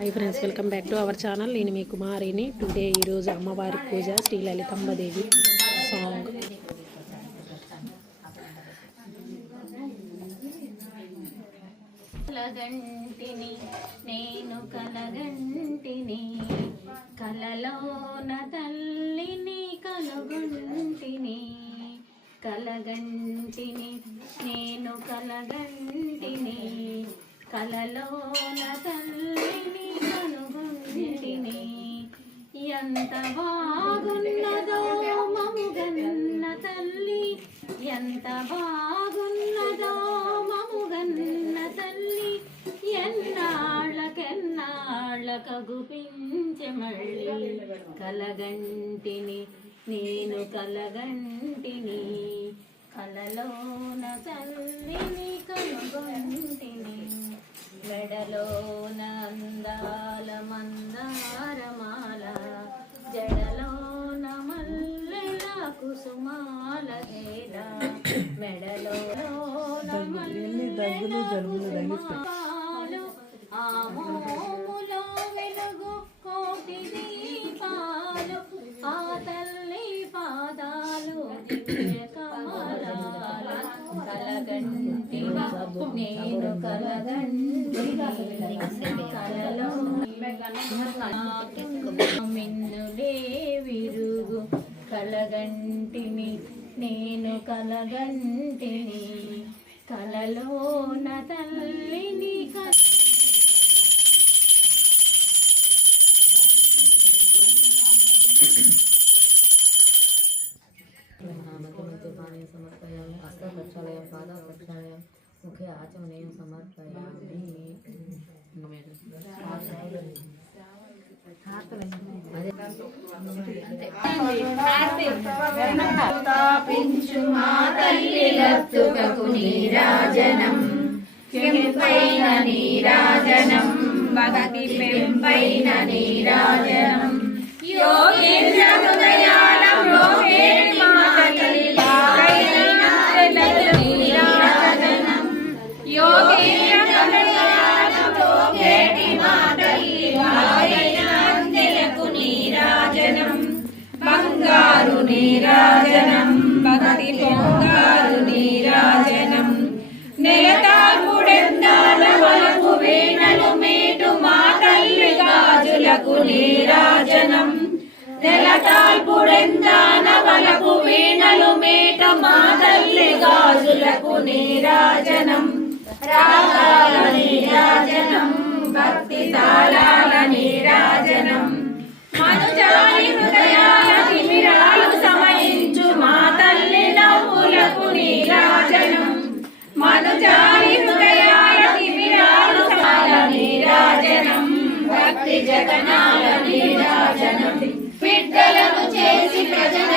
Hi friends, welcome back to our channel. నేను మీ కుమారిని. Today ఈరోజు అమ్మవారి పూజ శ్రీ లలితాంబదేవి సాంగ్. కలగంటిని నేను కలగంటిని, కలలోన తల్లిని కలుగంటిని. కలగంటిని నేను కలగంటిని, కలలోన తల్లిని కనుగొంటిని. ఎంత బాగున్నదో మముగన్న తల్లి, ఎంత బాగున్నదో మముగన్న తల్లి. ఎన్నాళ్ళకెన్నాళ్ళకగుపించె మళ్ళీ. కలగంటిని నేను కలగంటిని, కలలోన తల్లిని కనుగొంటిని. మెడలోన అందాల మందారమాల, జడలోన మల్లెల కుసుమాల హేళ. మెడలోన మల్లెల కుసుమాలు, ఆ మోములో వెలుగు కోటి దీపాలు. ఆ తల్లి పాదాలు దివ్య కమలాల. కలగంటిని నేను కలగంటిని, కలలో మిన్నులే విరుగు. కలగంటిని నేను కలగంటిని, కలలోన తల్లిని मध्यपानीय समर्पयामि, हस्तप्रक्षालयं पादप्रक्षालयं मुखे आचमनीयं समर्पयामि. తాపించు మా తల్లి లత్తుకకు నీరాజనం, కెంపైన నీరాజనం, భక్తి పెంపైన నీరాజనం. యోగేంద్ర హృదయాల మ్రోగేటి మా తల్లి నీరాజనం. యోగేంద్ర హృదయాల మ్రోగేటి మా తల్లి అందెలకు నీరాజనం. బంగారు నీరాజనం, భక్తి పొంగారు నీరాజనం. నెలతాల్పుడెందాల వలకు వీణలు మీటు మా తల్లి గాజులకు నీరాజనం. నెలతాల్పుడెందాల వలకు వీణలు మీట మా తల్లి గాజులకు నీరాజనం. రాగాల నీరాజనం, భక్తి తాళాల నీరాజనం. మనుజాలి హృదయాల తిమిరాలు సమయించు మా తల్లి నవ్వులకు నీరాజనం. మనుజాలి హృదయాల తిమిరాలు సమల నీరాజనం, భక్తి జగనాల నీరాజనం. బిడ్డలను చేసి ప్రజల